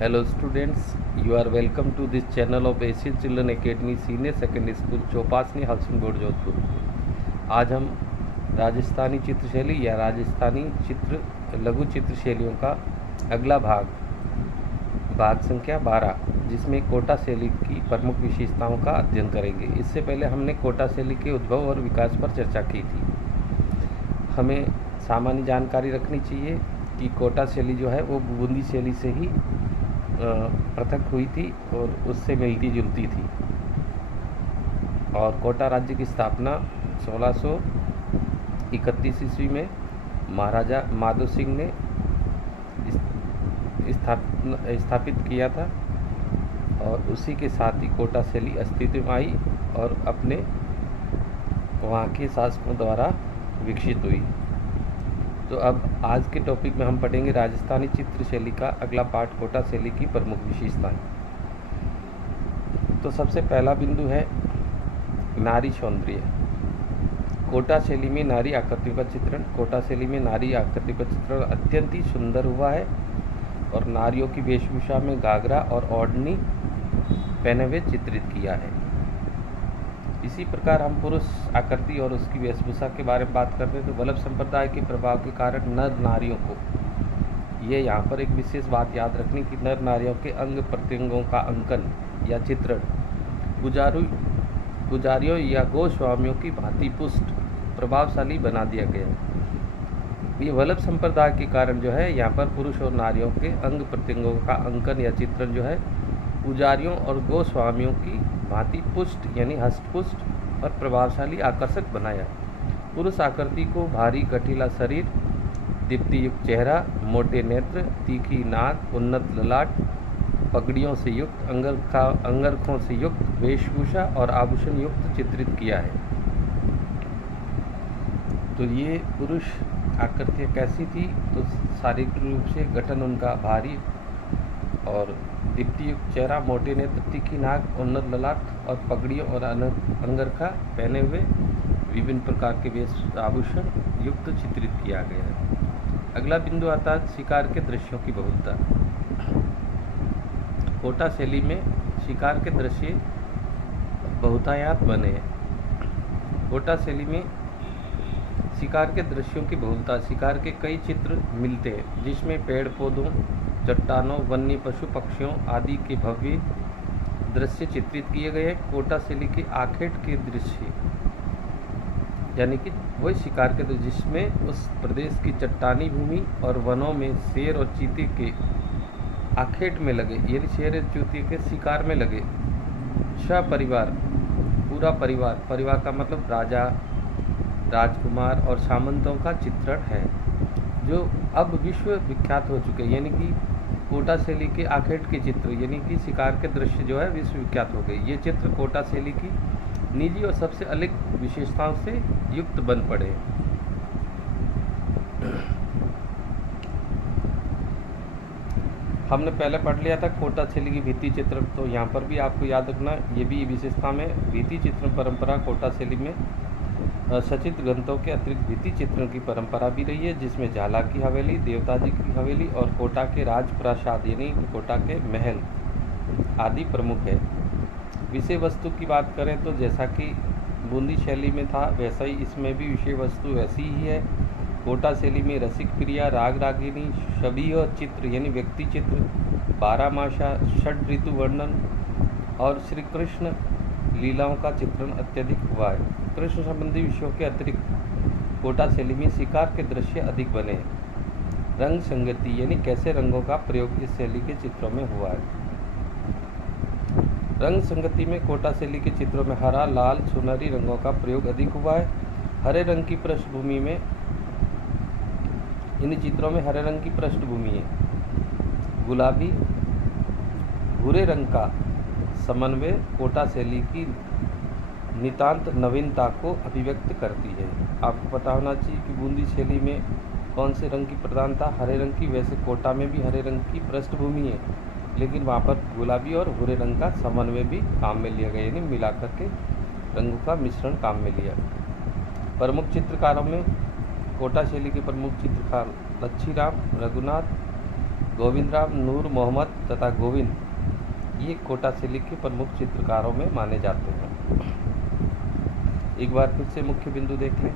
Hello students, you are welcome to this channel of Asian Children Academy Senior Secondary School Chopasni housing board Jodhpur. आज हम राजस्थानी चित्रशैली या राजस्थानी लघु चित्र शैलियों का अगला भाग संख्या 12, जिसमें कोटा शैली की प्रमुख विशेषताओं का अध्ययन करेंगे। इससे पहले हमने कोटा शैली के उद्भव और विकास पर चर्चा की थी। हमें सामान्य जानकारी रखनी चाहिए कि कोटा शैली जो है वो बूंदी शैली से ही पृथक हुई थी और उससे मिलती जुलती थी। और कोटा राज्य की स्थापना 1631 ईस्वी में महाराजा माधो सिंह ने स्थापित किया था और उसी के साथ ही कोटा शैली अस्तित्व में आई और अपने वहाँ के शासकों द्वारा विकसित हुई। तो अब आज के टॉपिक में हम पढ़ेंगे राजस्थानी चित्र शैली का अगला पार्ट, कोटा शैली की प्रमुख विशेषताएं। तो सबसे पहला बिंदु है नारी सौंदर्य। कोटा शैली में नारी आकृति का चित्रण। कोटा शैली में नारी आकृति का चित्रण अत्यंत ही सुंदर हुआ है और नारियों की वेशभूषा में घाघरा और ओढ़नी पहने हुए चित्रित किया है। इसी प्रकार हम पुरुष आकृति और उसकी वेशभूषा के बारे में बात करते हैं तो वल्लभ संप्रदाय के प्रभाव के कारण नर नारियों को, ये यहाँ पर एक विशेष बात याद रखनी कि नर नारियों के अंग प्रत्यंगों का अंकन या चित्रण पुजारियों या गोस्वामियों की भांति पुष्ट प्रभावशाली बना दिया गया है। ये वल्लभ संप्रदाय के कारण जो है यहाँ पर पुरुष और नारियों के अंग प्रत्यंगों का अंकन या चित्रण जो है पुजारियों और गोस्वामियों की भांति पुष्ट यानी हस्तपुष्ट और प्रभावशाली आकर्षक बनाया। पुरुष आकृति को भारी गठीला शरीर, दीप्तियुक्त चेहरा, मोटे नेत्र, तीखी नाक, उन्नत ललाट, पगड़ियों से युक्त अंगरखों से युक्त वेशभूषा और आभूषण युक्त चित्रित किया है। तो ये पुरुष आकृतियाँ कैसी थी? तो शारीरिक रूप से गठन उनका भारी और दीप्तियुक्त चेहरा, मोटे नेत्र, तीखी नाक, उन्नत ललाट और पगड़ियों और अंगरखा पहने हुए विभिन्न प्रकार के वेश आभूषण युक्त चित्रित किया गया है। अगला बिंदु आता है शिकार के दृश्यों की बहुलता। कोटा शैली में शिकार के दृश्य बहुतायत बने हैं। कोटा शैली में शिकार के दृश्यों की बहुलता, शिकार के कई चित्र मिलते हैं जिसमें पेड़ पौधों, चट्टानों, वन्य पशु पक्षियों आदि के भव्य दृश्य चित्रित किए गए हैं। कोटा शैली के आखेट के दृश्य यानी कि वही शिकार के दृश्य जिसमें उस प्रदेश की चट्टानी भूमि और वनों में शेर और चीते के आखेट में लगे, यानी शेर और चीते के शिकार में लगे सपरिवार, पूरा परिवार का मतलब राजा, राजकुमार और सामंतों का चित्रण है जो अब विश्व विख्यात हो चुके हैं। यानी कि कोटा शैली के आखेट के चित्र यानी कि शिकार के दृश्य जो है विश्व विख्यात हो गए। ये चित्र कोटा शैली की निजी और सबसे अलग विशेषताओं से युक्त बन पड़े। हमने पहले पढ़ लिया था कोटा शैली की भित्ति चित्रण, तो यहाँ पर भी आपको याद रखना ये भी विशेषता में भित्ति चित्रण परंपरा कोटा शैली में सचित्र ग्रंथों के अतिरिक्त भित्ति चित्रण की परंपरा भी रही है, जिसमें झाला की हवेली, देवता जी की हवेली और कोटा के राजप्रासाद यानी कोटा के महल आदि प्रमुख है। विषय वस्तु की बात करें तो जैसा कि बूंदी शैली में था वैसा ही इसमें भी विषय वस्तु वैसी ही है। कोटा शैली में रसिक प्रिया, राग रागिनी, शबीह चित्र यानी व्यक्ति चित्र, 12 मासा, षड ऋतु वर्णन और श्री कृष्ण लीलाओं का चित्रण अत्यधिक हुआ है। कृष्ण संबंधी विषयों के अतिरिक्त कोटा शैली में शिकार के दृश्य अधिक बने हैं। रंग संगति यानी कैसे रंगों का प्रयोग इस शैली के चित्रों में हुआ है। रंग संगति में कोटा शैली के चित्रों में हरा, लाल, सुनहरी रंगों का प्रयोग अधिक हुआ है। हरे रंग की पृष्ठभूमि में इन चित्रों में हरे रंग की पृष्ठभूमि है। गुलाबी भूरे रंग का समन्वय कोटा शैली की नितांत नवीनता को अभिव्यक्त करती है। आपको पता होना चाहिए कि बूंदी शैली में कौन से रंग की प्रधानता, हरे रंग की। वैसे कोटा में भी हरे रंग की पृष्ठभूमि है, लेकिन वहाँ पर गुलाबी और भूरे रंग का समन्वय भी काम में लिया गया, यानी मिलाकर के रंगों का मिश्रण काम में लिया। प्रमुख चित्रकारों में कोटा शैली के प्रमुख चित्रकार लच्छीराम, रघुनाथ, गोविंदराम नूर मोहम्मद तथा गोविंद ये कोटा शैली के प्रमुख चित्रकारों में माने जाते हैं। एक बार फिर से मुख्य बिंदु देख लें।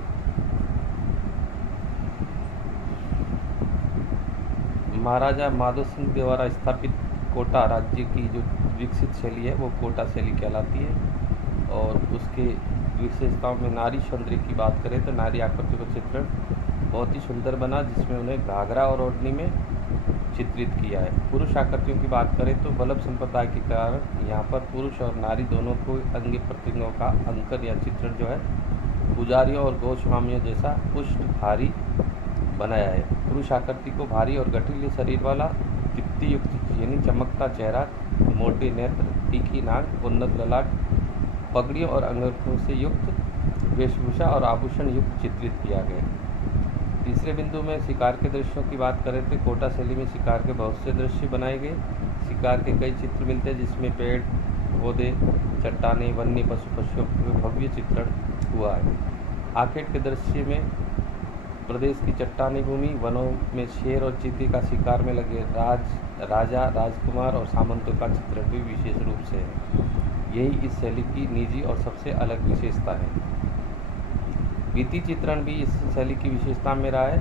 महाराजा माधव सिंह द्वारा स्थापित कोटा राज्य की जो विकसित शैली है वो कोटा शैली कहलाती है। और उसके विशेषताओं में नारी सौंदर्य की बात करें तो नारी आकृति का चित्रण बहुत ही सुंदर बना, जिसमें उन्हें घाघरा और ओढ़नी में चित्रित किया है। पुरुष आकृतियों की बात करें तो वल्लभ संप्रदाय के कारण यहाँ पर पुरुष और नारी दोनों को अंग प्रत्यंगों का अंकन या चित्रण जो है पुजारियों और गोस्वामियों जैसा पुष्टधारी बनाया है। पुरुष आकृति को भारी और गठीले शरीर वाला, दीप्ति युक्त यानी चमकता चेहरा, मोटे नेत्र, तीखी नाक, उन्नत ललाट, पगड़ियों और अंगूठों से युक्त वेशभूषा और आभूषण युक्त चित्रित किया गया। तीसरे बिंदु में शिकार के दृश्यों की बात करें तो कोटा शैली में शिकार के बहुत से दृश्य बनाए गए। शिकार के कई चित्र मिलते हैं, जिसमें पेड़ पौधे, चट्टानें, वन्य पशुओं का भव्य चित्रण हुआ है। आखेट के दृश्य में प्रदेश की चट्टानी भूमि, वनों में शेर और चीते का शिकार में लगे राजा, राजकुमार और सामंतों का चित्रण भी विशेष रूप से है। यही इस शैली की निजी और सबसे अलग विशेषता है। भित्ति चित्रण भी इस शैली की विशेषता में रहा है।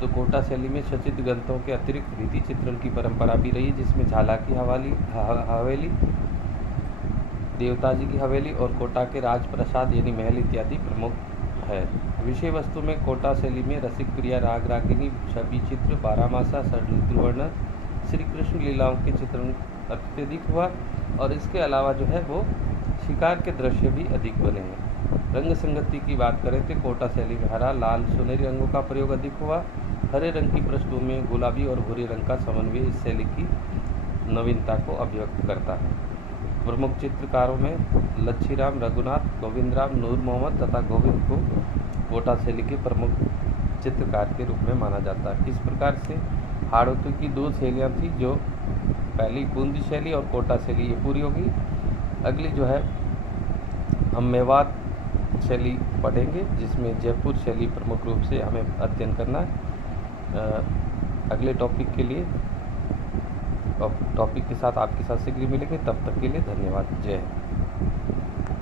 तो कोटा शैली में सचित्र ग्रंथों के अतिरिक्त भित्ति चित्रण की परंपरा भी रही, जिसमें झाला की हवेली, देवता जी की हवेली और कोटा के राजप्रसाद यानी महल इत्यादि प्रमुख है। विषय वस्तु में कोटा शैली में रसिक प्रिया, राग रागिनी, छवि चित्र, बारहमासा, षड्ऋतुवर्णन, श्री कृष्ण लीलाओं के चित्रण अत्यधिक हुआ। और इसके अलावा जो है वो शिकार के दृश्य भी अधिक बने हैं। रंग संगति की बात करें तो कोटा शैली में हरा, लाल, सुनहरी रंगों का प्रयोग अधिक हुआ। हरे रंग की पृष्ठभूमि में गुलाबी और भूरे रंग का समन्वय इस शैली की नवीनता को अभिव्यक्त करता है। प्रमुख चित्रकारों में लच्छीराम, रघुनाथ, गोविंदराम, नूर मोहम्मद तथा गोविंद को कोटा शैली के प्रमुख चित्रकार के रूप में माना जाता है। इस प्रकार से हाड़ौती की दो शैलियाँ थी, जो पहली बूंदी शैली और कोटा शैली, ये पूरी होगी। अगली जो है हम मेवात शैली पढ़ेंगे, जिसमें जयपुर शैली प्रमुख रूप से हमें अध्ययन करना है। अगले टॉपिक के लिए टॉपिक के साथ आपके साथ शीघ्र मिलेंगे। तब तक के लिए धन्यवाद। जय हिंद।